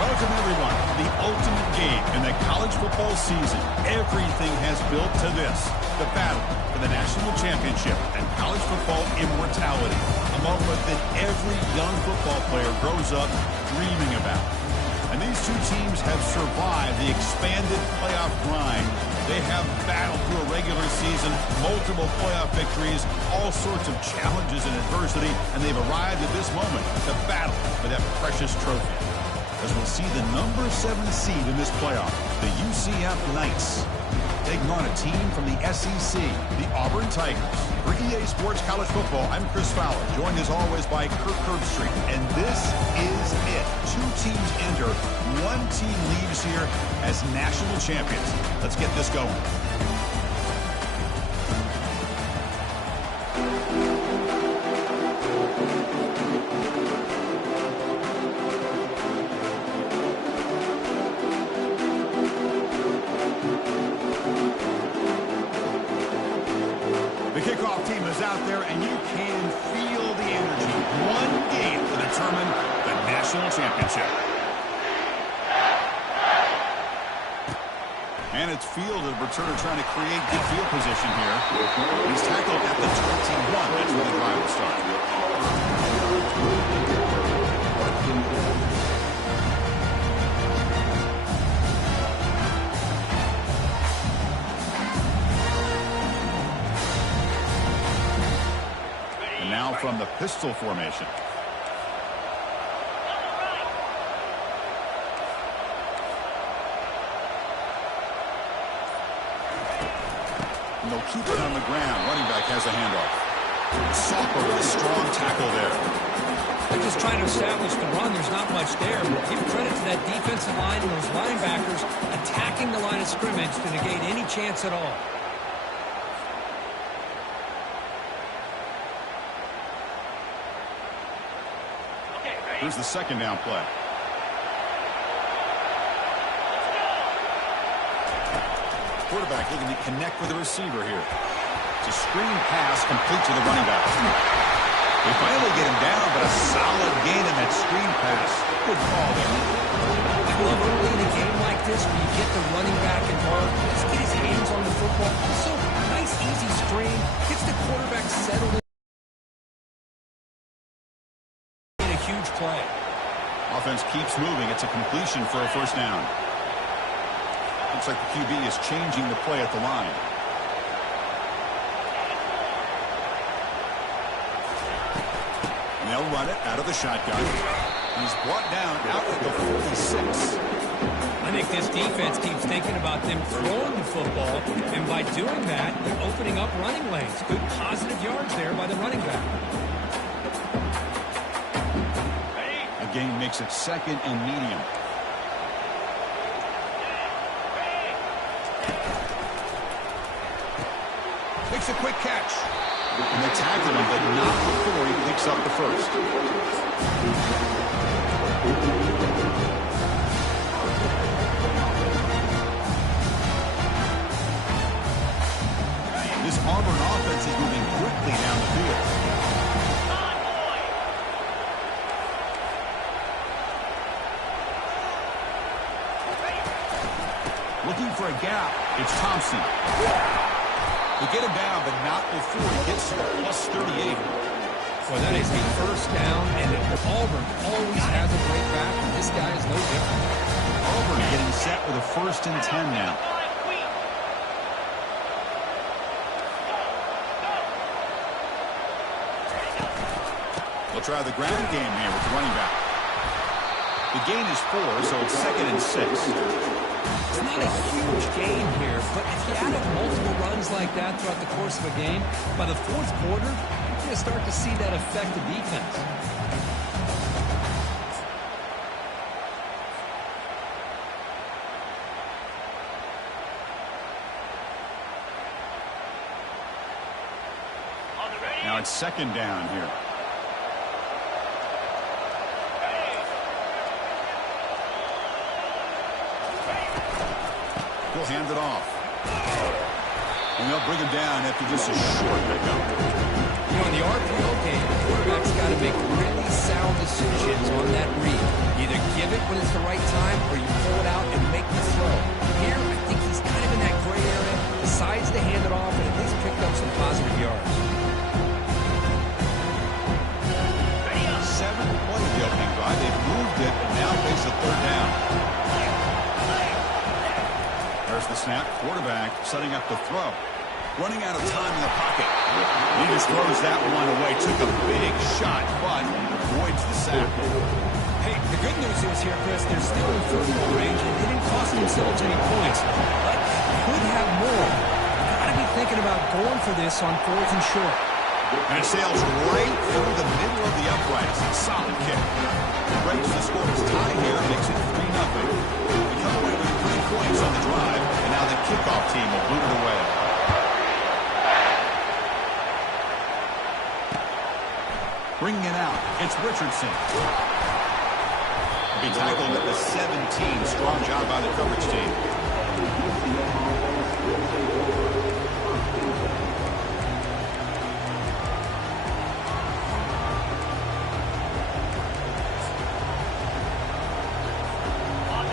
Welcome, everyone, to the ultimate game in the college football season. Everything has built to this, the battle for the national championship and college football immortality, a moment that every young football player grows up dreaming about. And these two teams have survived the expanded playoff grind. They have battled through a regular season, multiple playoff victories, all sorts of challenges and adversity, and they've arrived at this moment to battle for that precious trophy. As we'll see the number 7 seed in this playoff, the UCF Knights, taking on a team from the SEC, the Auburn Tigers. For EA Sports College Football, I'm Chris Fowler, joined as always by Kirk Herbstreit. And this is it. 2 teams enter, 1 team leaves here as national champions. Let's get this going. Out there, and you can feel the energy. 1 game to determine the national championship. And it's fielded. Returner trying to create good field position here. He's tackled at the 21. That's where the drive will start. Now from the pistol formation. And they'll keep it on the ground. Running back has a handoff. Socker with a strong tackle there. They're just trying to establish the run. There's not much there, but give credit to that defensive line and those linebackers attacking the line of scrimmage to negate any chance at all. Here's the second down play. Quarterback looking to connect with the receiver here. It's a screen pass complete to the running back. They finally get him down, but a solid gain in that screen pass. Good call there. I love early in a game like this when you get the running back involved. Let's get his hands on the football. Also, nice, easy screen. Gets the quarterback settled in. Huge play. Offense keeps moving. It's a completion for a first down. Looks like the QB is changing the play at the line. And they'll run it out of the shotgun. He's brought down out at the 46. I think this defense keeps thinking about them throwing the football, and by doing that, they're opening up running lanes. Good positive yards there by the running back. Gain makes it 2nd and medium. Makes a quick catch. And they tackle him, but not before he picks up the first. This Auburn offense is moving quickly down the field. Looking for a gap. It's Thompson. They get him down, but not before he gets to the +38. Well, that is a first down, and Auburn always has a great back, and this guy is no different. Auburn getting set with a 1st and 10 now. They'll try the ground game here with the running back. The gain is 4, so it's 2nd and 6. It's not a huge gain here, but if you add up multiple runs like that throughout the course of a game, by the 4th quarter, you're going to start to see that affect the defense. Now it's 2nd down here. He'll hand it off. And they'll bring him down after just a short pickup. You know, in the RPO game, the quarterback's got to make really sound decisions on that read. Either give it when it's the right There's the snap. Quarterback setting up the throw. Running out of time in the pocket. He just throws that one away. Took a big shot, but avoids the sack. Hey, the good news is here, Chris, they're still in field goal range, and they didn't cost themselves any points. But could have more. Got to be thinking about going for this on 4th and short. And it sails right through the middle of the uprights. A solid kick. Breaks the score. It's tie here. Makes it 3-0. We come away with 3 points on the drive, and now the kickoff team will boot it away. Bringing it out, it's Richardson. Be tackled at the 17. Strong job by the coverage team.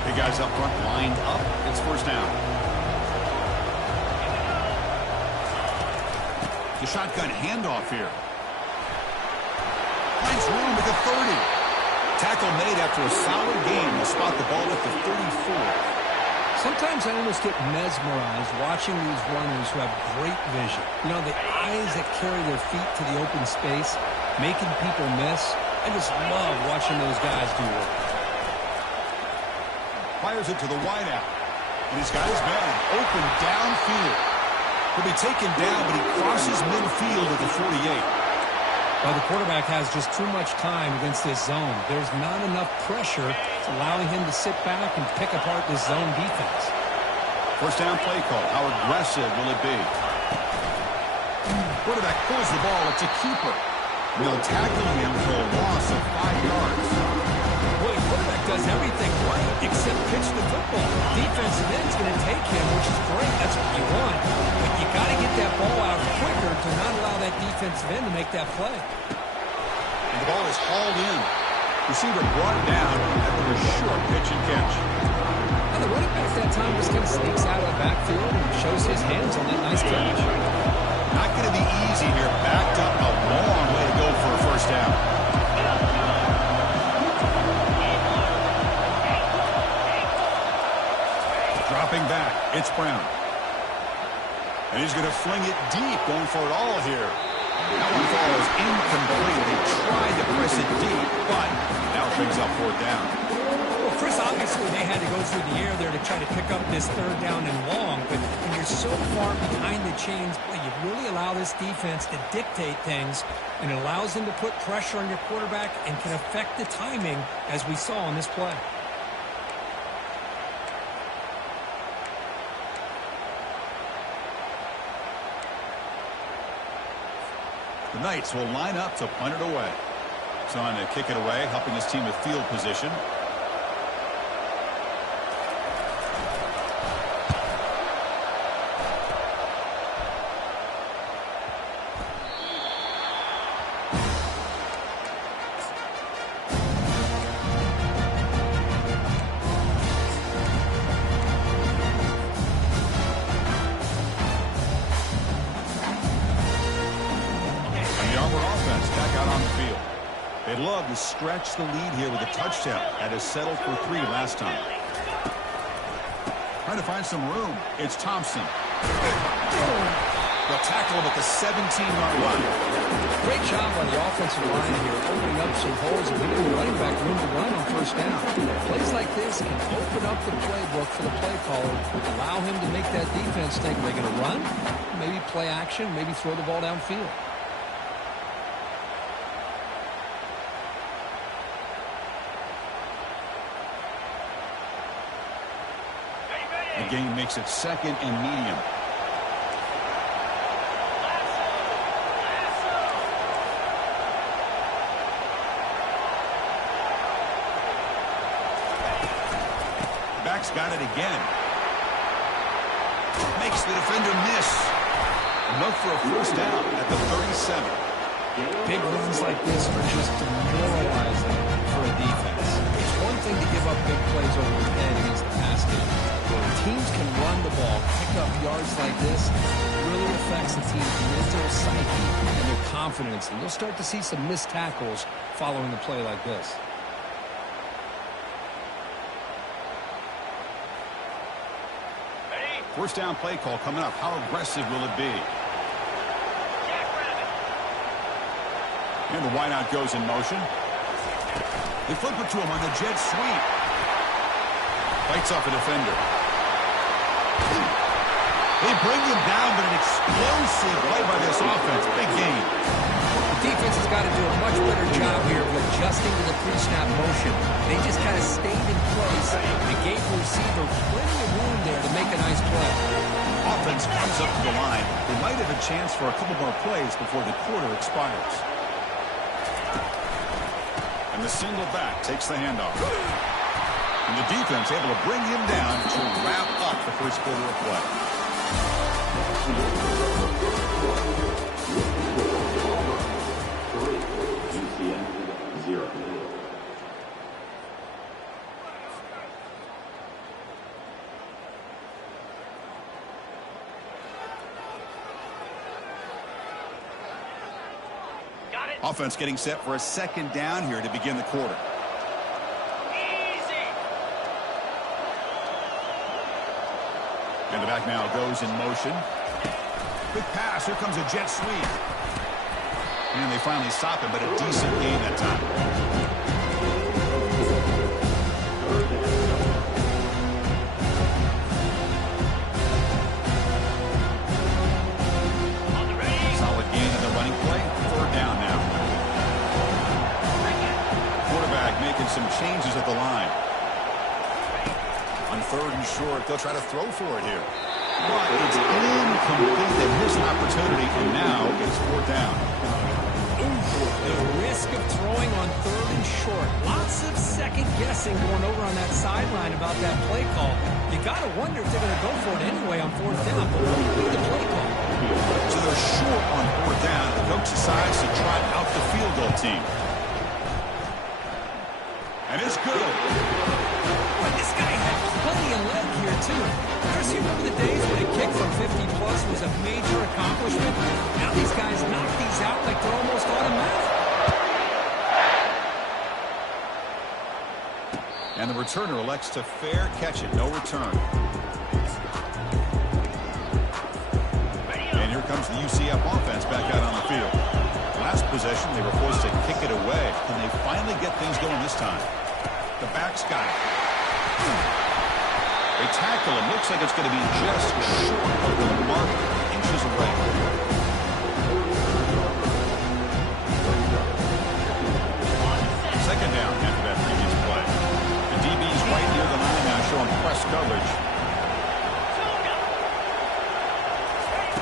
The guys up front lined up. It's first down. The shotgun handoff here. Finds room at the 30. Tackle made after a solid game to spot the ball at the 34. Sometimes I almost get mesmerized watching these runners who have great vision. You know, the eyes that carry their feet to the open space, making people miss. I just love watching those guys do work. Fires it to the wideout. And he's got his man open downfield. He'll be taken down, but he crosses midfield at the 48. Well, the quarterback has just too much time against this zone. There's not enough pressure allowing him to sit back and pick apart this zone defense. First down play call. How aggressive will it be? Quarterback pulls the ball. It's a keeper. They'll tackle him for a loss of 5 yards. Well, the quarterback does everything right except pitch the football. Defensive end's going to take him, which is great. That's what you want. But you got to get that ball out quicker to not allow that defensive end to make that play. And the ball is hauled in. Receiver brought it down after a short pitch and catch. Now the running back that time just kind of sneaks out of the backfield and shows his hands on that nice catch. Not going to be easy here. Backed up a long way to go for a first down. Dropping back, it's Brown. And he's going to fling it deep, going for it all here. That one falls incomplete. They tried to press it deep, but now it brings up 4th down. Well, Chris, obviously they had to go through the air there to try to pick up this 3rd down and long, but when you're so far behind the chains, boy, you really allow this defense to dictate things, and it allows them to put pressure on your quarterback and can affect the timing, as we saw on this play. The Knights will line up to punt it away. He's on to kick it away, helping his team with field position. They'd love to stretch the lead here with a touchdown. Had to settle for 3 last time. Trying to find some room. It's Thompson. They'll tackle him at the 17-yard line. Great job on the offensive line here, opening up some holes and giving the running back room to run on first down. Plays like this can open up the playbook for the play caller, allow him to make that defense think, are they going to run? Maybe play action, maybe throw the ball downfield. The game makes it 2nd and medium. Back's got it again. Makes the defender miss. Enough for a first down at the 37. Big runs like this are just demoralizing for a defense. It's one thing to give up big plays over your head against the pass game. When teams can run the ball, pick up yards like this, it really affects the team's mental psyche and their confidence. And you'll start to see some missed tackles following a play like this. Ready? First down play call coming up. How aggressive will it be? And the wideout goes in motion. They flip it to him on the jet sweep. Fights off a defender. They bring him down, but an explosive play by this offense. Big game. The defense has got to do a much better job here of adjusting to the pre-snap motion. They just kind of stayed in place and gave the receiver plenty of room there to make a nice play. Offense comes up to the line. They might have a chance for a couple more plays before the quarter expires. And the single back takes the handoff. And the defense able to bring him down to wrap up the first quarter of play. UCF 0. Offense getting set for a second down here to begin the quarter. And the back now goes in motion. Quick pass. Here comes a jet sweep. And they finally stop him, but a decent gain that time. Solid gain in the running play. Third down now. Quarterback making some changes at the line. On third and short, they'll try to throw for it here. But it's incomplete. They miss an opportunity, and now it's fourth down. The risk of throwing on third and short. Lots of second guessing going over on that sideline about that play call. You got to wonder if they're going to go for it anyway on fourth down. But what would be the play call? So they're short on fourth down. The coach decides to trot out the field goal team. And it's good. But this guy had plenty of leg here, too. Chris, you remember the days when a kick from 50-plus was a major accomplishment? Now these guys knock these out like they're almost automatic. And the returner elects to fair catch it. No return. And here comes the UCF offense back out on the field. Last possession, they were forced to kick it away. Can they finally get things going this time? The back's got it. They tackle him. Looks like it's going to be just short of the mark, inches away. Second down after that previous play. The DB's right near the line now, showing press coverage.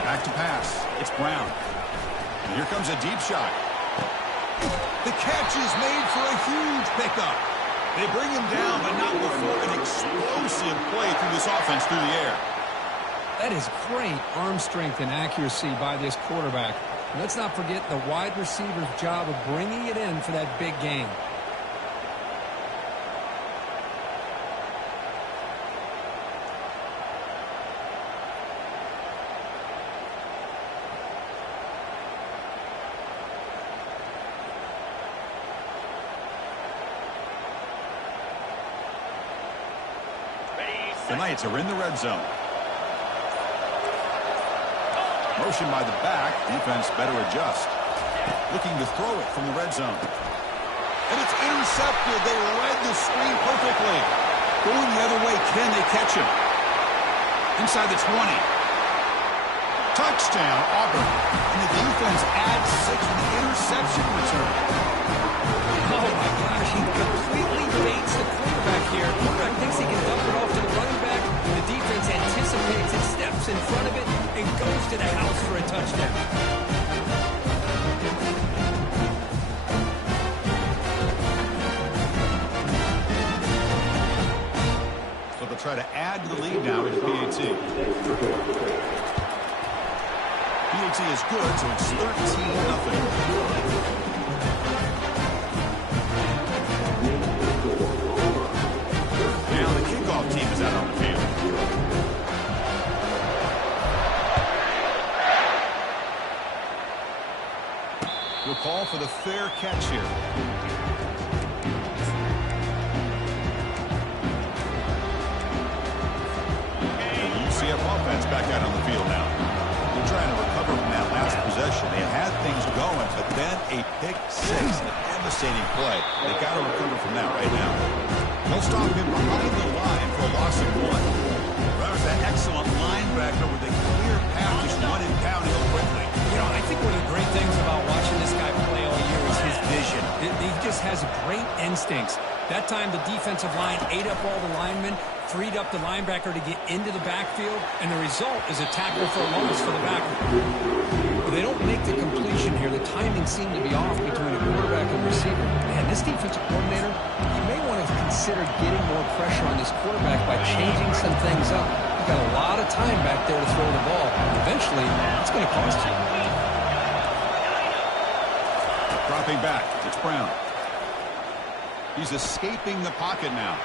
Back to pass. It's Brown. And here comes a deep shot. The catch is made for a huge pickup. They bring him down, but not before an explosive play through this offense through the air. That is great arm strength and accuracy by this quarterback. And let's not forget the wide receiver's job of bringing it in for that big gain. The Knights are in the red zone. Motion by the back. Defense better adjust. Looking to throw it from the red zone. And it's intercepted. They read the screen perfectly. Going the other way. Can they catch him? Inside the 20. Touchdown, Auburn. And the defense adds 6 with the interception return. Oh, my gosh. He completely baits the quarterback here. The quarterback thinks he can dump it off to the running back. The defense anticipates it, steps in front of it, and goes to the house for a touchdown. So they'll try to add to the lead now with PAT. PAT is good, so it's 13-0. Now the kickoff team is out on the field. We'll call for the fair catch here. The UCF offense offense back out on the field now. They're trying to recover from that last possession. They had things going, but then a pick six, a devastating play. They got to recover from that right now. They'll stop him behind the line for a loss of 1. That was that excellent linebacker with a clear path, just run and pound heel quickly. You know, I think one of the great things about watching this guy play all year is his vision. He just has great instincts. That time the defensive line ate up all the linemen, freed up the linebacker to get into the backfield, and the result is a tackle for a loss for the backer. But they don't make the completion here. The timing seemed to be off between the quarterback and receiver. And this defensive coordinator, you may want to consider getting more pressure on this quarterback by changing some things up. You've got a lot of time back there to throw the ball. Eventually, it's going to cost you. Dropping back, it's Brown. He's escaping the pocket now.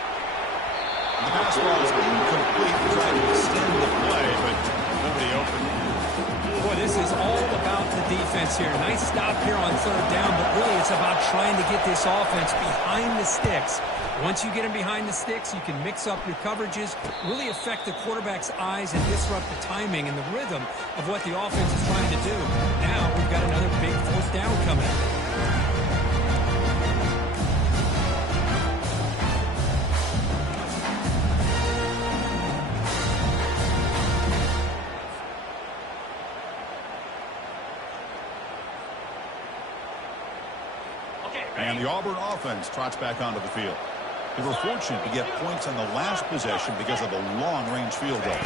The pass ball is incomplete. Trying to extend the play, but nobody open. Boy, this is all about the defense here. Nice stop here on third down, but really it's about trying to get this offense behind the sticks. Once you get them behind the sticks, you can mix up your coverages, really affect the quarterback's eyes and disrupt the timing and the rhythm of what the offense is trying to do. Now we've got another big fourth down coming up. And the Auburn offense trots back onto the field. They were fortunate to get points on the last possession because of a long-range field goal.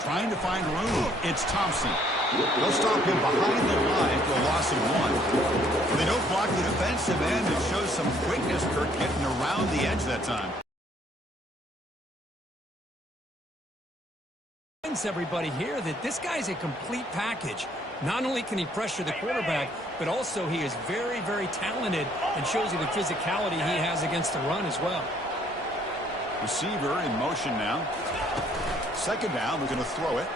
Trying to find room. It's Thompson. They'll stop him behind the line for a loss of 1. They don't block the defensive end. It shows some quickness. Kirk getting around the edge that time. Everybody here that this guy's a complete package. Not only can he pressure the quarterback, but also he is very, very talented and shows you the physicality he has against the run as well. Receiver in motion now. Second down, we're going to throw it.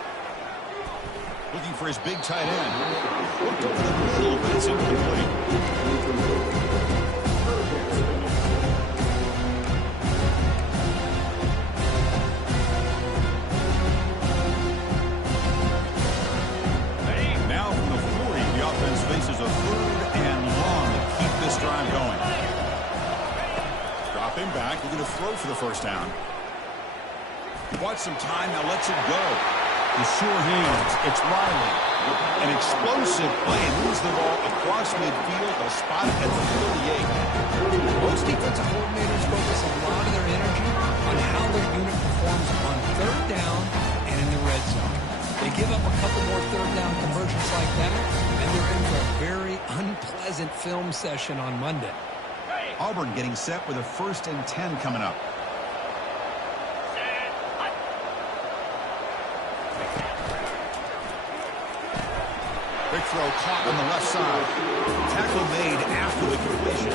Looking for his big tight end. Looked over the middle, but it's incomplete. Faces a third and long to keep this drive going. Dropping back. We're going to throw for the first down. Bought some time. Now lets it go. The sure hands. It's Riley. An explosive play. Moves the ball across midfield. A spot at the 38. Most defensive coordinators focus a lot of their energy on how their unit performs on third down and in the red zone. They give up a couple more third down conversions like that, and they're in for a very unpleasant film session on Monday. Auburn getting set with a 1st and 10 coming up. Quick throw caught on the left side. Tackle made after the completion.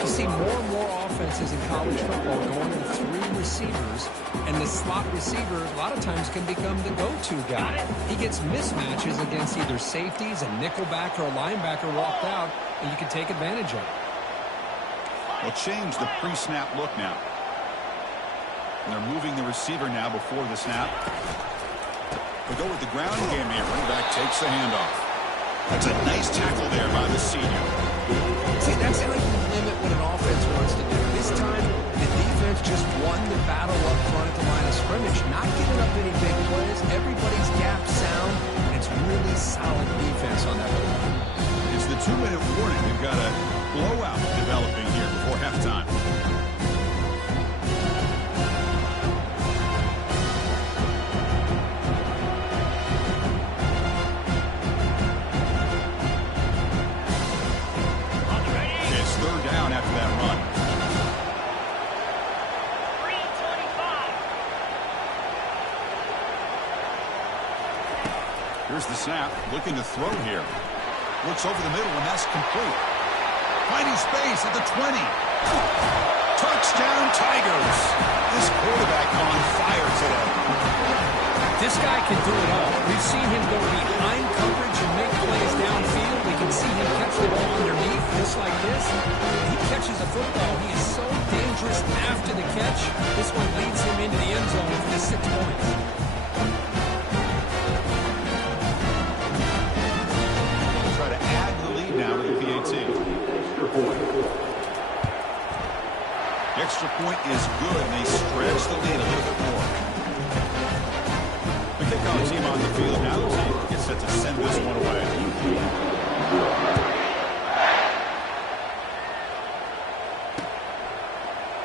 You see more and more offenses in college football going with 3 receivers, and the slot receiver a lot of times can become the go-to guy. He gets mismatches against either safeties, a nickelback, or a linebacker walked out, and you can take advantage of it. They'll change the pre-snap look now. And they're moving the receiver now before the snap. They go with the ground game here. Running back takes the handoff. That's a nice tackle there by the senior. See, that's how you limit what an offense wants to do. This time, the defense just won the battle up front at the line of scrimmage, not giving up any big plays. Everybody's gap sound, and it's really solid defense on that play. It's the 2-minute warning. We've got a blowout developing here before halftime. Here's the snap, looking to throw here. Looks over the middle, and that's complete. Finding space at the 20. Touchdown, Tigers. This quarterback on fire today. This guy can do it all. We've seen him go behind coverage and make plays downfield. We can see him catch the ball underneath, just like this. When he catches a football, he is so dangerous after the catch. This one leads him into the end zone for the 6 points. extra point is good, and they stretch the lead a little bit more. The kickoff team on the field now gets set to send this one away.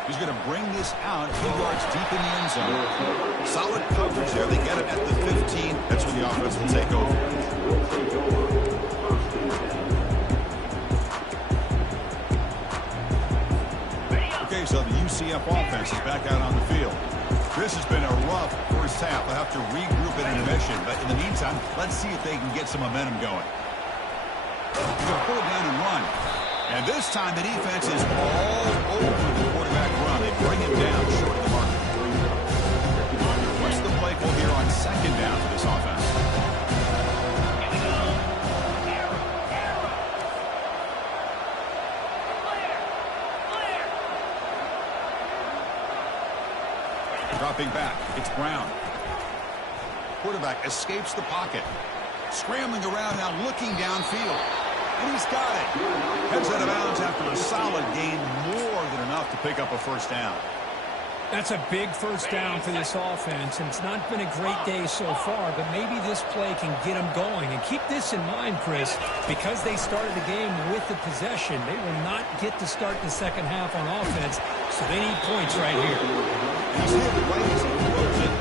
He's going to bring this out a few yards deep in the end zone. Solid coverage there. They get it at the 15. That's when the offense will take over. Okay, so the UCF offense is back out on the field. This has been a rough first half. They'll have to regroup at intermission. But in the meantime, let's see if they can get some momentum going. He's going to pull it down and run. And this time the defense is all over the quarterback run. They bring him down short of the mark. What's the play call here on second down for this offense? Dropping back, it's Brown. Quarterback escapes the pocket. Scrambling around now, looking downfield. And he's got it. Heads out of bounds after a solid gain, more than enough to pick up a first down. That's a big first down for this offense, and it's not been a great day so far, but maybe this play can get them going. And keep this in mind, Chris, because they started the game with the possession, they will not get to start the second half on offense, so they need points right here. He's hit right as he throws it.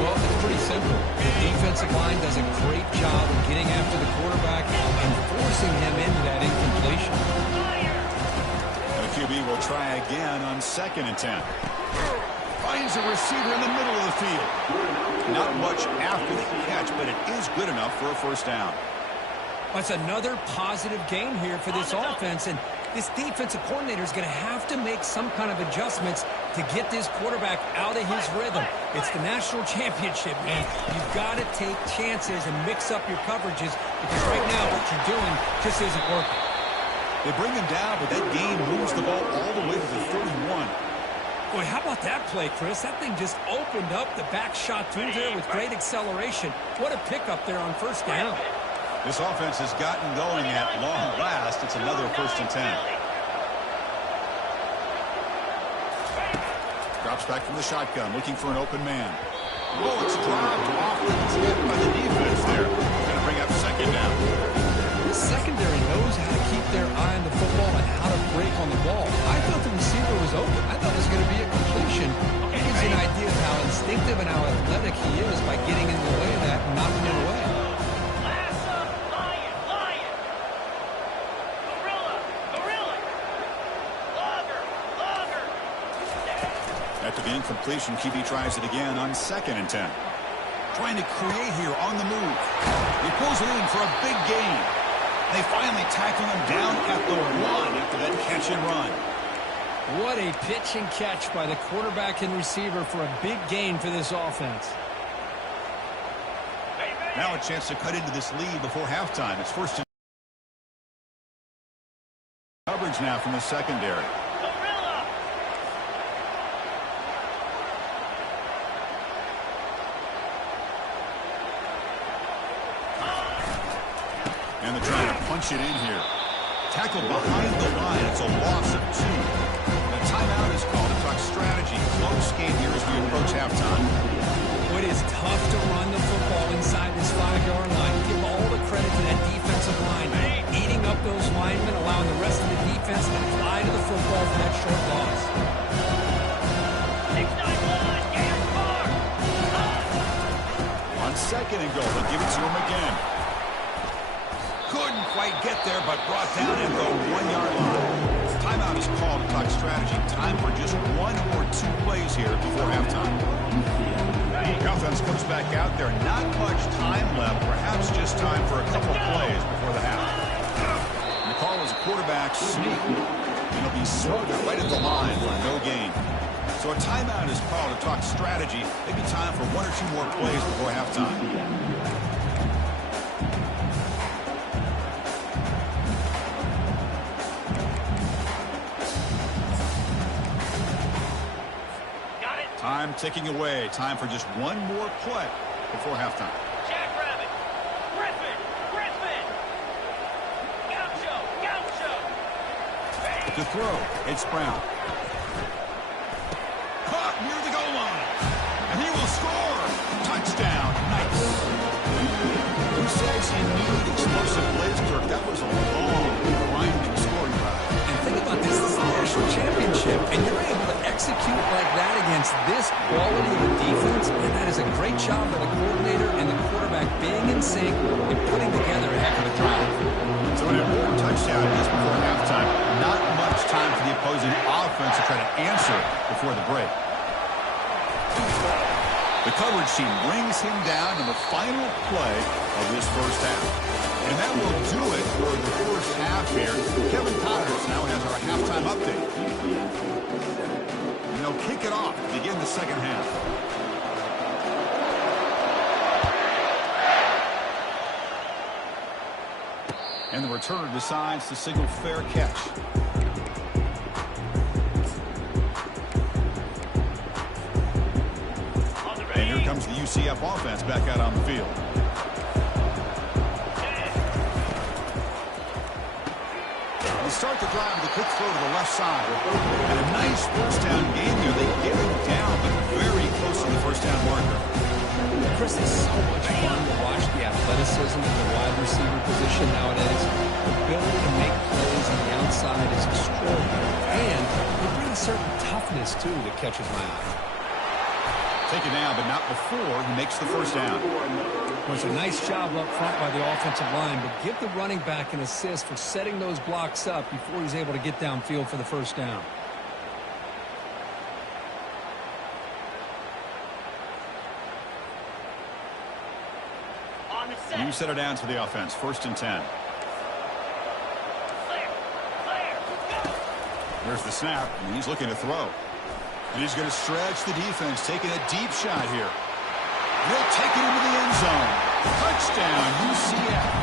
Well, it's pretty simple. The defensive line does a great job of getting after the quarterback and forcing him into that incompletion. The QB will try again on 2nd and 10. Finds a receiver in the middle of the field. Not much after the catch, but it is good enough for a first down. That's another positive gain here for this offense, and this defensive coordinator is going to have to make some kind of adjustments to get this quarterback out of his rhythm. It's the national championship, man. You've got to take chances and mix up your coverages because right now what you're doing just isn't working. They bring him down, but that gain moves the ball all the way to the 31. Boy, how about that play, Chris? That thing just opened up. The back shot through there with great acceleration. What a pickup there on first down. This offense has gotten going at long last. It's another 1st and 10. Drops back from the shotgun, looking for an open man. Oh, it's dropped off the tip by the defense there. Going to bring up 2nd down. The secondary knows how to keep their eye on the football and how to break on the ball. I thought the receiver was open. I thought it was going to be a completion. It gives you an idea of how instinctive and how athletic he is by getting in the way of that and knocking it away. After the incompletion, QB tries it again on 2nd and 10. Trying to create here on the move. He pulls it in for a big gain. They finally tackle him down at the 1 after that catch and run. What a pitch and catch by the quarterback and receiver for a big gain for this offense. Now a chance to cut into this lead before halftime. It's 1st and coverage now from the secondary. And they're trying to punch it in here. Tackled behind the line. It's a loss of 2. The timeout is called to talk strategy. Close game here as we approach halftime. It is tough to run the football inside this 5-yard line. Give all the credit to that defensive line. Eating up those linemen, allowing the rest of the defense to fly to the football for that short loss. 6-9-1, gas bar. On 2nd and goal, they'll give it to him again. Couldn't quite get there, but brought down at the 1-yard line. Timeout is called to talk strategy. Time for just 1 or 2 plays here before halftime. The offense comes back out there. Not much time left. Perhaps just time for a couple plays before the half. And the call is a quarterback sneak. And it'll be smothered right at the line for no gain. So a timeout is called to talk strategy. Maybe time for 1 or 2 more plays before halftime. Time ticking away. Time for just 1 more play before halftime. Jackrabbit. Griffin. Gaucho. To throw, it's Brown. He'll score. Touchdown. Nice. Who says you need explosive plays, Kirk? That was a long, grinding scoring drive. And think about this. This is the national championship, and you're able to execute like that against this quality of a defense, and that is a great job by the coordinator and the quarterback being in sync and putting together a heck of a drive. So an important touchdown just before halftime. Not much time for the opposing offense to try to answer before the break. The coverage team brings him down to the final play of this first half. And that will do it for the first half here. Kevin Connors now has our halftime update. And they'll kick it off to begin the second half. And the returner decides to signal fair catch. And here comes the UCF offense back out on the field. They start the drive with a quick throw to the left side. And a nice first down game here. They get it down, but very close to the first down marker. Chris, it's so much fun to watch the athleticism of the wide receiver position nowadays. The ability to make plays on the outside is extraordinary. And there brings certain toughness, too, that catches my eye. Taken down, but not before he makes the first down. It was a nice job up front by the offensive line, but give the running back an assist for setting those blocks up before he's able to get downfield for the first down. You set it down to the offense. 1st and 10. There's the snap, and he's looking to throw. And he's going to stretch the defense, taking a deep shot here. He'll take it into the end zone. Touchdown, UCF.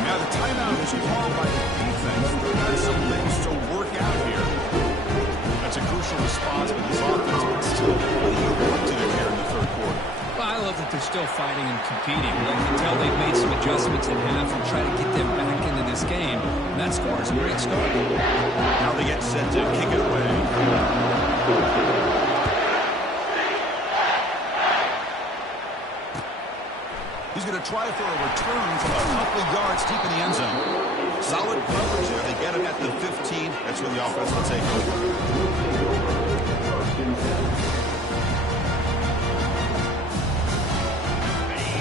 Now the timeout is called by the defense. They've got some things to work out here. That's a crucial response with this offense, but still plenty of work to do here in the third quarter. Well, I love that they're still fighting and competing. You can tell they've made some adjustments in half and try to get them back into this game. And that score is a great start. Now they get set to kick it away. He's going to try for a return from a couple of yards deep in the end zone. Solid coverage there. They get him at the 15. That's where the offense will take over.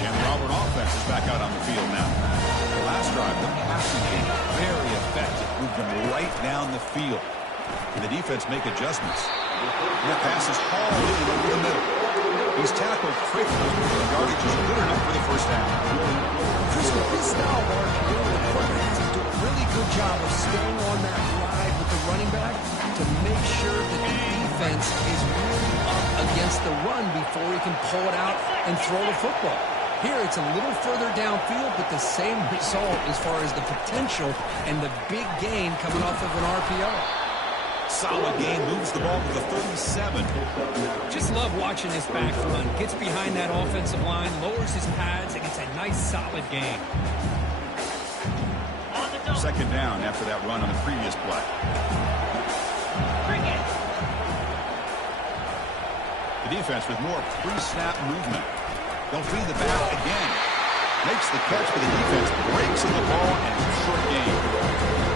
And the Auburn offense is back out on the field now. The last drive, the passing game, very effective. Moved them right down the field. And the defense make adjustments. And the pass is hauled in over the middle. He's tackled quickly. The yardage is good enough for the first down. Chris, with this style of RPO, the quarterback has to do a really good job of staying on that ride with the running back to make sure that the defense is really up against the run before he can pull it out and throw the football. Here, it's a little further downfield, but the same result as far as the potential and the big gain coming off of an RPO. Solid gain, moves the ball to the 37. Just love watching this back run. Gets behind that offensive line, lowers his pads, and gets a nice solid gain. Second down after that run on the previous play. The defense with more pre-snap movement. They'll feed the back again. Makes the catch, but the defense breaks in the ball and it's a short gain.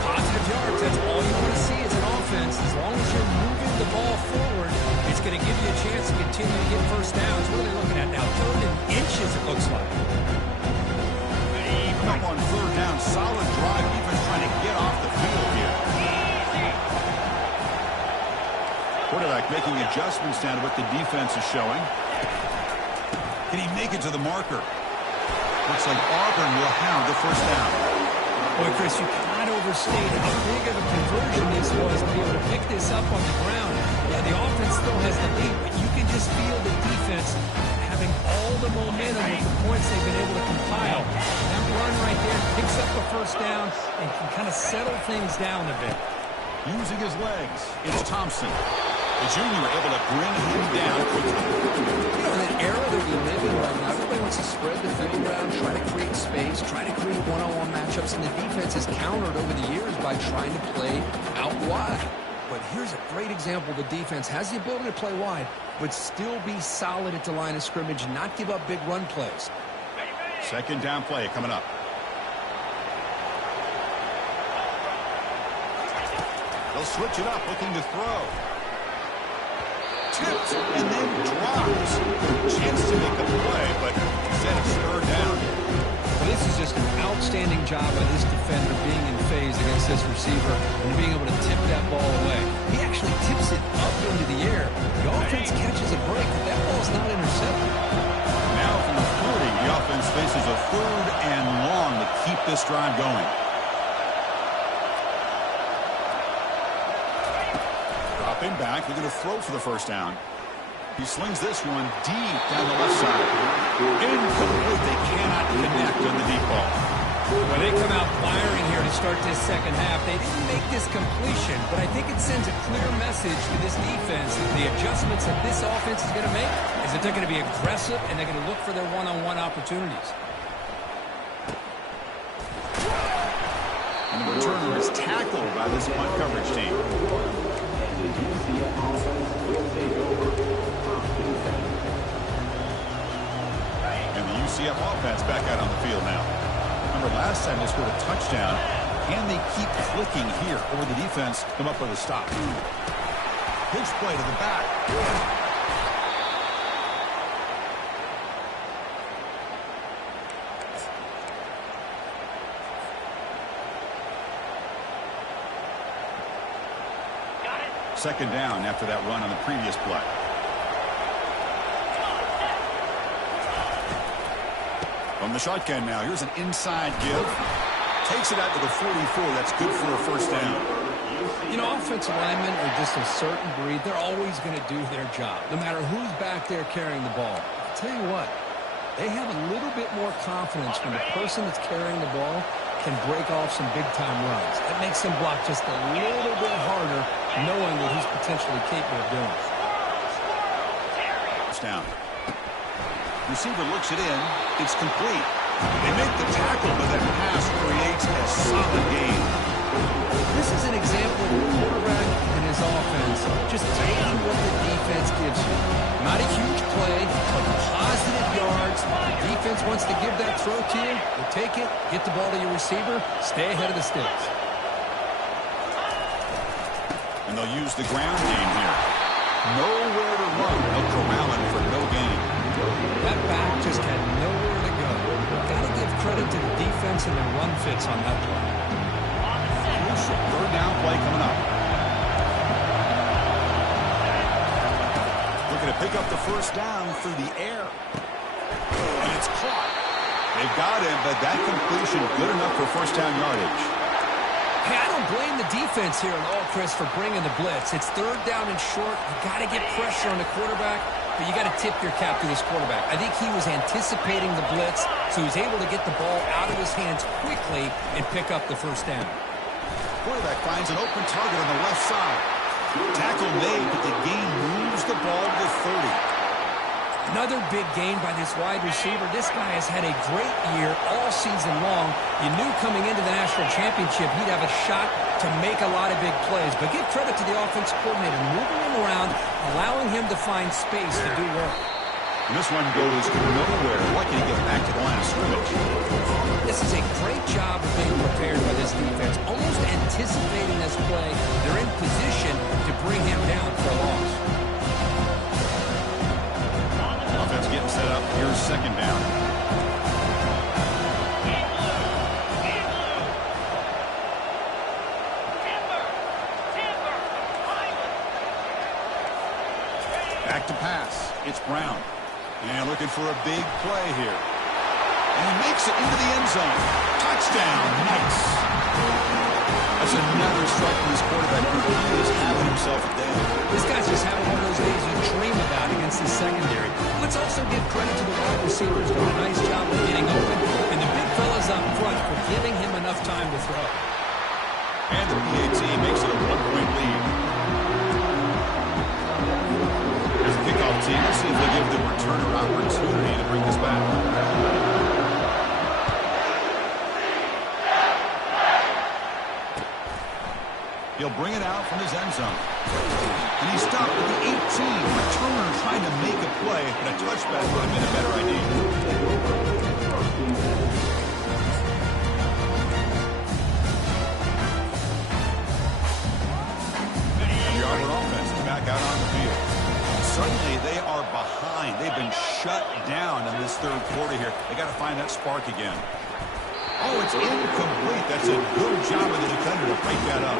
Positive yards, that's all you want to see as an offense. As long as you're moving the ball forward, it's going to give you a chance to continue to get first downs. What are they looking at now? 3rd and inches, it looks like. Up on 3rd down, solid drive. Defense trying to get off the field here. Quarterback making adjustments down to what the defense is showing. Can he make it to the marker? Looks like Auburn will have the first down. Boy, Chris, you cannot overstate how big of a conversion this was to be able to pick this up on the ground. Yeah, the offense still has the lead, but you can just feel the defense having all the momentum with the points they've been able to compile. That run right there picks up a first down and can kind of settle things down a bit. Using his legs, it's Thompson. The junior able to bring him down quickly. You know, in that era that we live in right now, everybody wants to spread the field around, try to create space, try to create one-on-one matchups, and the defense is countered over the years by trying to play out wide. But here's a great example. The defense has the ability to play wide, but still be solid at the line of scrimmage and not give up big run plays. Second down play coming up. They'll switch it up, looking to throw. Tipped and then drops. Chance to make a play, but instead it's third down. Well, this is just an outstanding job by this defender being in phase against this receiver and being able to tip that ball away. He actually tips it up into the air. The offense catches a break, but that ball's not intercepted. Now from the 40, the offense faces a third and long to keep this drive going. Dropping back, they're going to throw for the first down. He slings this one deep down the left side. Incomplete. They cannot connect on the deep ball. Well, they come out firing here to start this second half. They didn't make this completion, but I think it sends a clear message to this defense that the adjustments that this offense is going to make is that they're going to be aggressive and they're going to look for their one-on-one opportunities. And the returner is tackled by this punt coverage team. And the UCF offense back out on the field now. Remember, last time they scored a touchdown. Can they keep clicking here, or will the defense come up with a stop? Pitch play to the back. Second down after that run on the previous play. From the shotgun now, here's an inside give. Takes it out to the 44. That's good for a first down. You know, offensive linemen are just a certain breed. They're always going to do their job, no matter who's back there carrying the ball. I'll tell you what, they have a little bit more confidence when the person that's carrying the ball can break off some big-time runs. That makes them block just a little bit harder, knowing what he's potentially capable of doing. It's down. Receiver looks it in. It's complete. They make the tackle, but that pass creates a solid gain. This is an example of a quarterback and his offense just taking what the defense gives you. Not a huge play, but positive yards. The defense wants to give that throw to you. You take it, get the ball to your receiver, stay ahead of the sticks. And they'll use the ground game here. Nowhere to run. They'll corral him for no gain. That back just had nowhere to go. Got to give credit to the defense and their run fits on that play. Crucial third down play coming up. Looking to pick up the first down through the air. And it's caught. They've got him, but that completion good enough for first down yardage. Hey, I don't blame the defense here at all, Chris, for bringing the blitz. It's third down and short. You got to get pressure on the quarterback, but you got to tip your cap to this quarterback. I think he was anticipating the blitz, so he was able to get the ball out of his hands quickly and pick up the first down. Quarterback finds an open target on the left side. Tackle made, but the gain moves the ball to the 30. Another big gain by this wide receiver. This guy has had a great year all season long. You knew coming into the national championship he'd have a shot to make a lot of big plays. But give credit to the offensive coordinator, moving him around, allowing him to find space to do work. And this one goes nowhere. Lucky to get back to the line of scrimmage. This is a great job of being prepared by this defense. Almost anticipating this play. They're in position to bring him down for a loss. Offense getting set up. Here's second down. Back to pass. It's Brown. And looking for a big play here. And he makes it into the end zone. Touchdown. Nice. That's another strike from this quarterback. He is having himself a day. This guy's just having one of those days you dream about against the secondary. Let's also give credit to the wide receivers doing a nice job of getting open, and the big fellas up front for giving him enough time to throw. And the PAT makes it a 1-point lead. There's a kickoff team. Let's see if they give the returner opportunity to bring this back. He'll bring it out from his end zone. And he stopped at the 18. Returner trying to make a play, but a touchback would have been a better idea. And the Auburn offense is back out on the field. Suddenly, they are behind. They've been shut down in this third quarter here. They got to find that spark again. Oh, it's incomplete. That's a good job of the defender to break that up.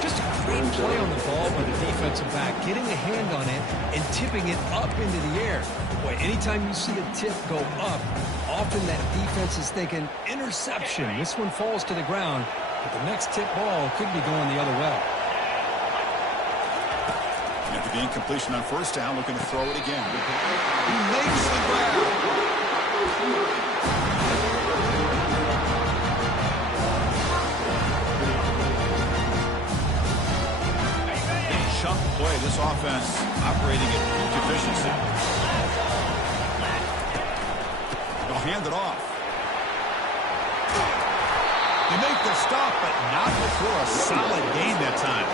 Just a great play on the ball by the defensive back, getting a hand on it and tipping it up into the air. Boy, anytime you see a tip go up, often that defense is thinking interception. This one falls to the ground, but the next tip ball could be going the other way. And after the incompletion on first down, looking to throw it again. He makes the grab. Play, this offense operating at peak efficiency. They'll hand it off. They make the stop, but not before a solid gain that time.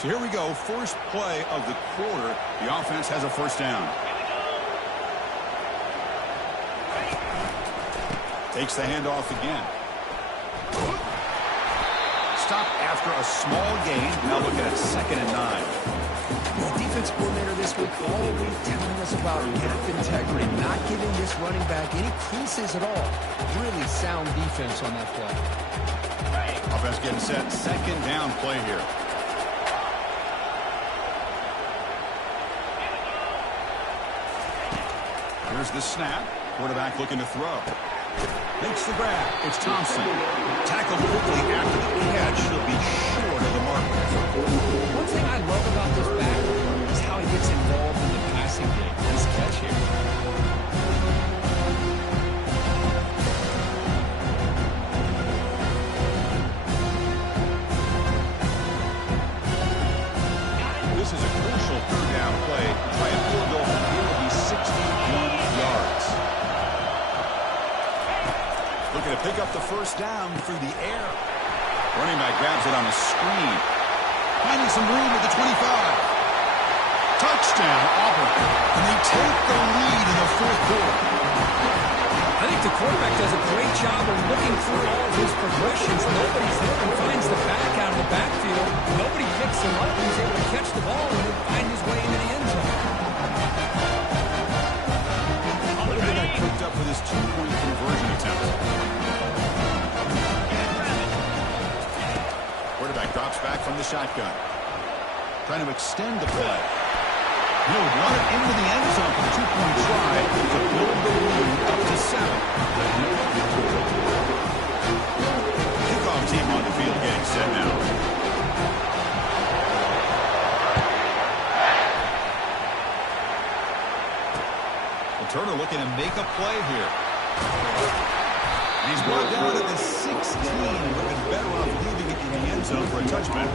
So here we go, first play of the quarter. The offense has a first down. Takes the handoff again. Stop after a small gain. Now looking at 2nd and 9. The defense coordinator this week all week telling us about gap integrity, not giving this running back any creases at all. Really sound defense on that play. Offense getting set, 2nd down play here. Here's the snap. Quarterback looking to throw. Makes the grab. It's Thompson. Tackled quickly after the catch. He'll be short of the mark. One thing I love about this back is how he gets involved in the passing game. Nice catch here. This is a crucial third down play. Try a field goal from here will be 61 yards. Looking to pick up the first down through the air. Running back grabs it on a screen. Finding some room at the 25. Touchdown, Auburn. And they take the lead in the fourth quarter. I think the quarterback does a great job of looking through all of his progressions. Nobody's there and finds the back out of the backfield. Nobody picks him up. He's able to catch the ball and then find his way into the end zone. Look at that cooked up with his 2-point conversion attempt. Quarterback drops back from the shotgun. Trying to extend the play. He'll run it into the end zone for the 2-point try to build the lead up to 7. Kickoff team on the field getting set now. Turner looking to make a play here. And he's brought down to the 16. Would have been better off leaving it in the end zone for a touchback.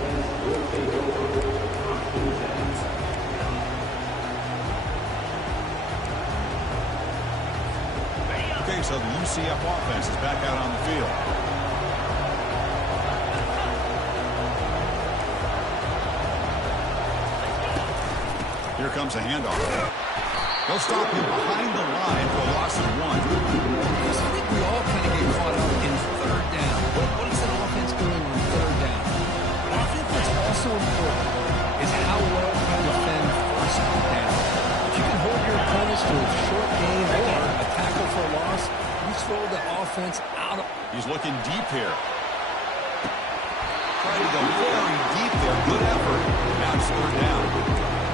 Okay, so the UCF offense is back out on the field. Here comes a handoff. They'll stop him behind the line for a loss of 1. I think we all kind of get caught up in third down. What is an offense doing on third down? But I think what's also important is how well you defend first down. If you can hold your opponents to a short gain or a tackle for a loss, you throw the offense out of... He's looking deep here. Trying to go very deep there. Good effort. Now it's third down.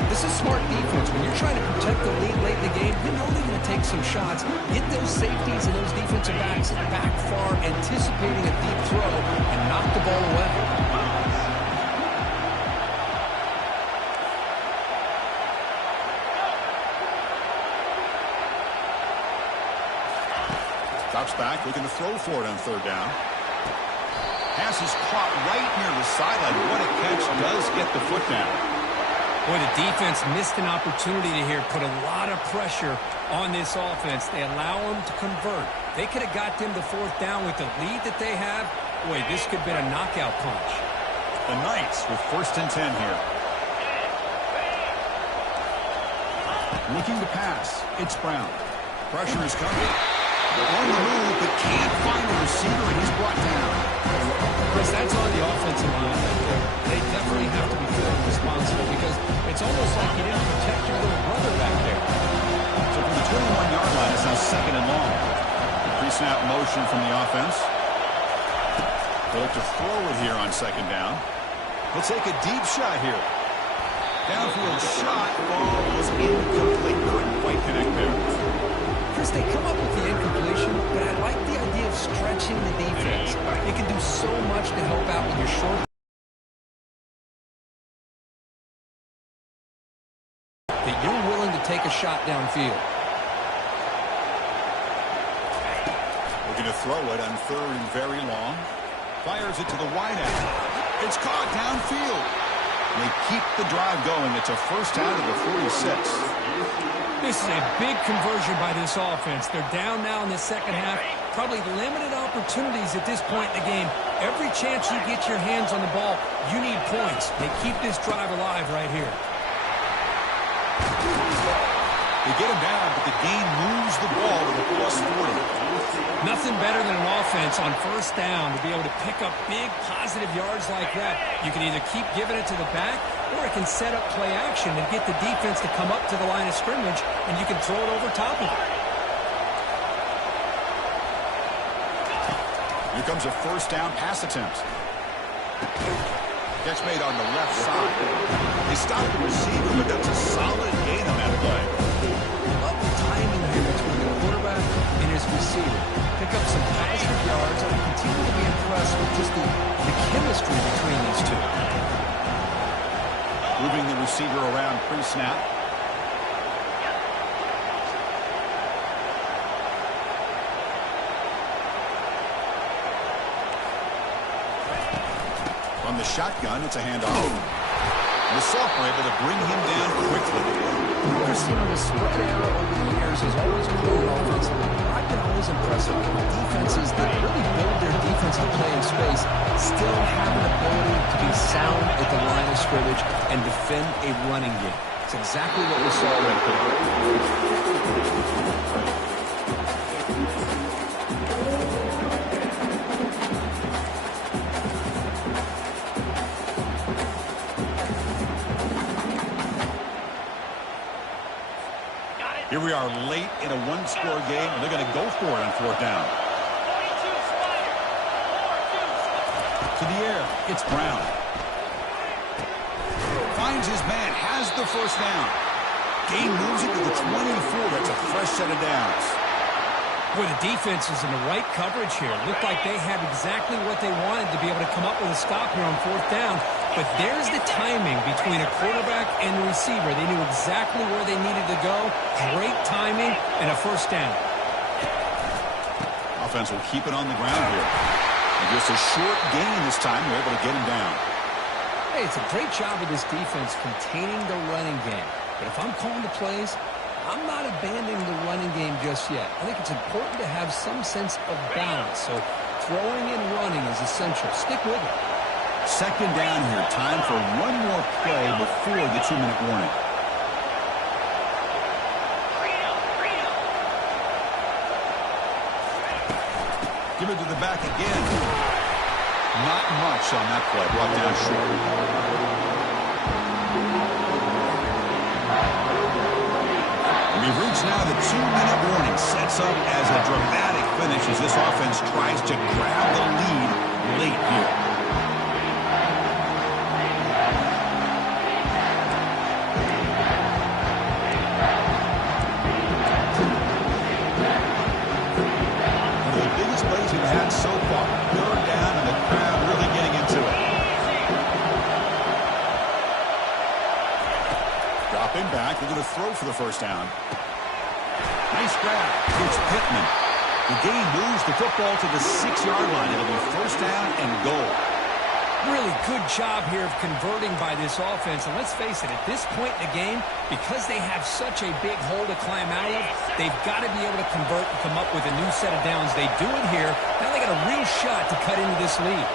This is smart defense. When you're trying to protect the lead late in the game, you know they're going to take some shots. Get those safeties and those defensive backs back far, anticipating a deep throw, and knock the ball away. Drops back, looking to throw for it on third down. Pass is caught right near the sideline. What a catch, does get the foot down. Boy, the defense missed an opportunity to here put a lot of pressure on this offense. They allow them to convert. They could have got them to fourth down with the lead that they have. Boy, this could have been a knockout punch. The Knights with 1st and 10 here. Looking to pass. It's Brown. Pressure is coming. On the move, but can't find a receiver, and he's brought down. Chris, that's on the offensive line right there. They definitely have to be feeling responsible because it's almost like you didn't protect your little brother back there. So from the 21-yard line, it's now 2nd and long. Pre-snap motion from the offense. They'll look to throw it here on 2nd down. He'll take a deep shot here. Downfield shot. Ball was incomplete. Couldn't quite connect there. Chris, they come up with the incompletion, but I like the idea of stretching the defense. You can do so much to help out with your short. That you're willing to take a shot downfield. Looking to throw it on 3rd and very long. Fires it to the wideout. It's caught downfield. They keep the drive going. It's a first out of the 46. This is a big conversion by this offense. They're down now in the second half. Probably limited opportunities at this point in the game. Every chance you get your hands on the ball, you need points. They keep this drive alive right here. They get him down, but the gain moves the ball to the +40. Nothing better than an offense on 1st down to be able to pick up big positive yards like that. You can either keep giving it to the back, or it can set up play action and get the defense to come up to the line of scrimmage, and you can throw it over top of it. Here comes a 1st down pass attempt. Catch made on the left side. They stop the receiver, but that's a solid gain on that play. Love the timing here between the quarterback and his receiver. Pick up some positive yards, and I continue to be impressed with just the chemistry between these two. Moving the receiver around pre-snap. From the shotgun, it's a handoff. The sophomore able to bring him down quickly. Chris, you know, the spread era over the years has always grown offensively. I've been always impressed with defenses that really build their defensive play in space, still have an ability to be sound at the line of scrimmage and defend a running game. It's exactly what we saw right there. Here we are late in a one-score game, and they're going to go for it on 4th down. To the air, it's Brown. Finds his man, has the 1st down. Gain moves it to the 24. That's a fresh set of downs. Boy, the defense is in the right coverage here. Looked like they had exactly what they wanted to be able to come up with a stop here on 4th down. But there's the timing between a quarterback and the receiver. They knew exactly where they needed to go. Great timing and a 1st down. Offense will keep it on the ground here. And just a short gain this time. They're able to get him down. Hey, it's a great job of this defense containing the running game. But if I'm calling the plays, I'm not abandoning the running game just yet. I think it's important to have some sense of balance. So throwing and running is essential. Stick with it. 2nd down here. Time for one more play before the 2-minute warning. Give it to the back again. Not much on that play. Brought down short. We've reached now the 2-minute warning. Sets up as a dramatic finish as this offense tries to grab the lead late here. to throw for the first down. Nice grab. It's Pittman. The game moves the football to the 6-yard line. It'll be first down and goal. Really good job here of converting by this offense. And let's face it, at this point in the game, because they have such a big hole to climb out of, they've got to be able to convert and come up with a new set of downs. They do it here. Now they got a real shot to cut into this lead.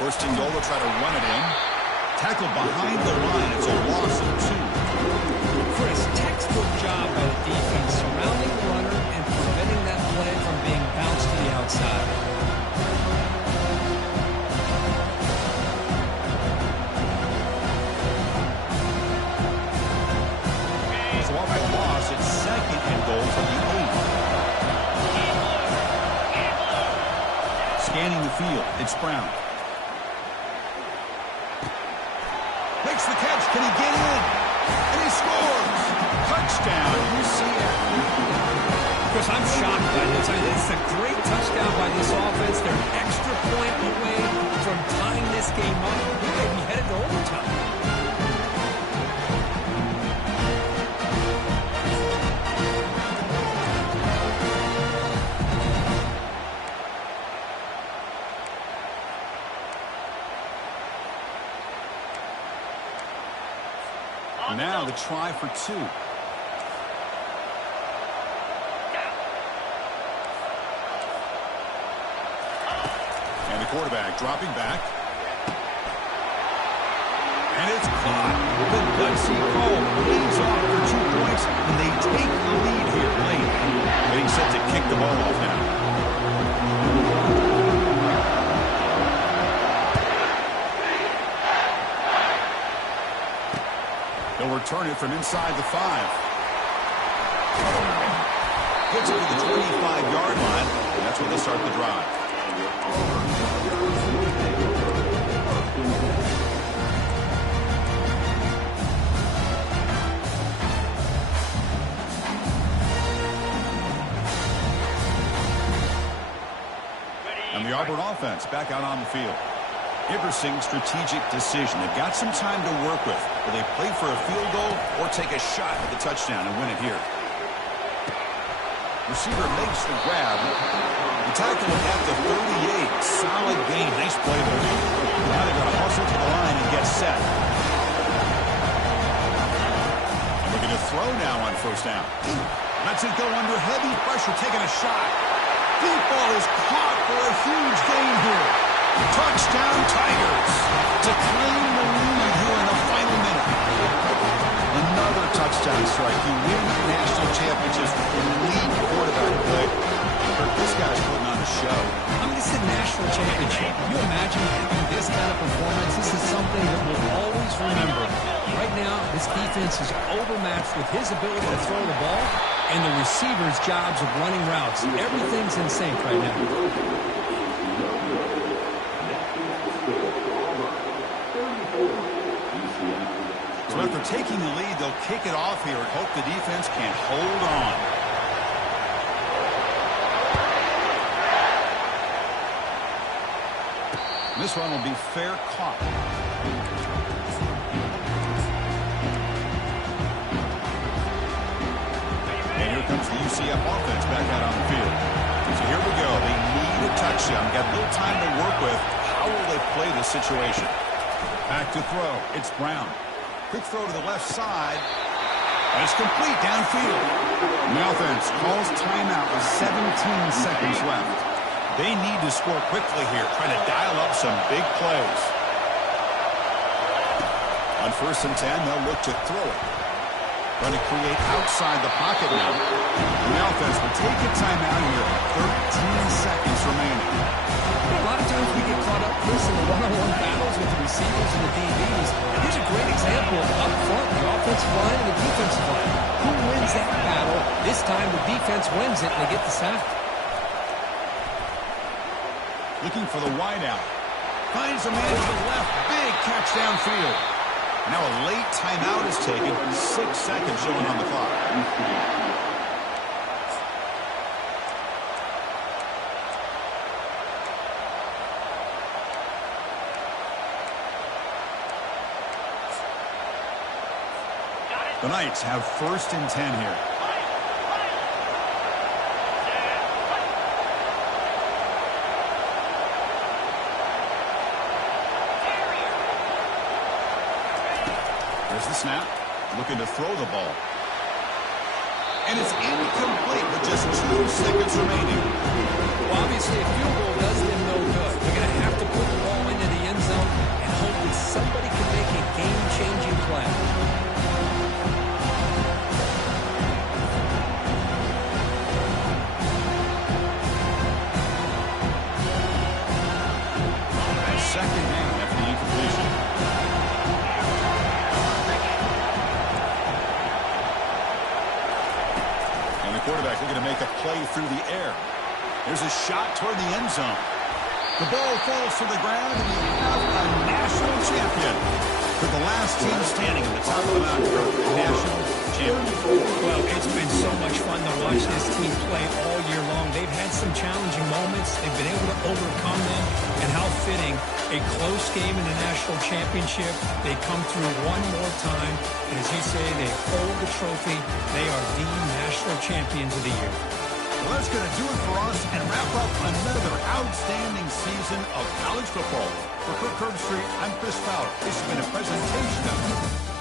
First and goal, they'll try to run it in. Tackle behind the line. It's a loss of 2. Chris, textbook job by the defense surrounding the runner and preventing that play from being bounced to the outside. So off the loss, it's second and goal from the 8. Scanning the field, it's Brown. Makes the catch. Can he get in? And he scores. Touchdown, UCF. Chris, I'm shocked by this. I mean, it's a great touchdown by this offense. They're an extra point away from tying this game up. We may be headed to overtime. Now the try for 2. And the quarterback dropping back. And it's caught. The gutsy call leads off for 2 points, and they take the lead here late. Getting set to kick the ball off now. They'll return it from inside the 5. Gets it to the 25-yard line, and that's where they'll start the drive. And the Auburn offense back out on the field. Interesting strategic decision. They've got some time to work with. Will they play for a field goal or take a shot at the touchdown and win it here? Receiver makes the grab. The tackle at the 38. Solid gain. Nice play there. Now they've got to hustle to the line and get set. And looking to throw now on first down. Lets it go under heavy pressure, taking a shot. Deep ball is caught for a huge gain here. Touchdown Tigers to claim the lead here in the final minute. Another touchdown strike. You win national championships with elite quarterback play. This guy's putting on a show. I mean, this is a national championship. Can you imagine having this kind of performance? This is something that we'll always remember. Right now, this defense is overmatched with his ability to throw the ball and the receivers' jobs of running routes. Everything's in sync right now. So after taking the lead, they'll kick it off here and hope the defense can hold on. This one will be fair caught. And here comes the UCF offense back out on the field. So here we go. They need a touchdown. Got a little time to work with. How will they play this situation? Back to throw. It's Brown. Quick throw to the left side. And it's complete downfield. The offense calls timeout with 17 seconds left. They need to score quickly here, trying to dial up some big plays. On 1st and 10, they'll look to throw it. Going to create outside the pocket now. The offense will take a timeout here. 13 seconds remaining. A lot of times we get caught up, Chris, in the one-on-one battles with the receivers and the DBs. Here's a great example up front, the offensive line and the defensive line. Who wins that battle? This time the defense wins it and they get the sack. Looking for the wideout. Finds a man to the left. Big catch downfield. Now a late timeout is taken. 6 seconds showing on the clock. The Knights have 1st and 10 here. There's the snap. Looking to throw the ball. And it's incomplete with just 2 seconds remaining. Well, obviously, a field goal does them no good. They're going to have to put the ball into the end zone and hope that somebody can make a game-changing play. Second down after the incompletion. And the quarterback looking to make a play through the air. There's a shot toward the end zone. The ball falls to the ground, and you have a national champion. For the last team standing at the top of the mountain, national champion. Well, it's been so much fun to watch this team play all year long. They've had some challenging moments. They've been able to overcome them. And how fitting, a close game in the national championship. They come through one more time. And as you say, they hold the trophy. They are the national champions of the year. Well, that's going to do it for us and wrap up another outstanding season of college football. For Kirk Herbstreit, I'm Chris Fowler. This has been a presentation of